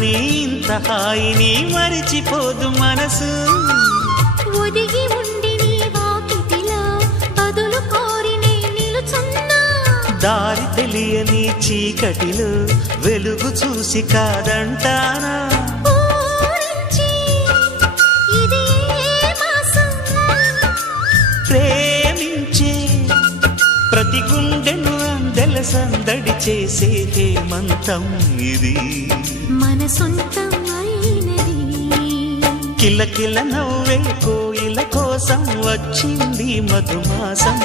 ఉండని ఇంత హాయిని మరిచిపోదు మనసు. ఒదిగి ఉండి నీ వాకిటిలో బదులు కోరి నే నిలుచున్నా. దారి తెలియని చీకటిలో వెలుగు చూసి కాదంటానా. ప్రేమించే ప్రతి గుండెను అందెల సందడి చేసే హేమంతం ఇది. మన సొంతం అయినది. కిలకిల నవ్వే కోయిల కోసం వచ్చింది మధుమాసం.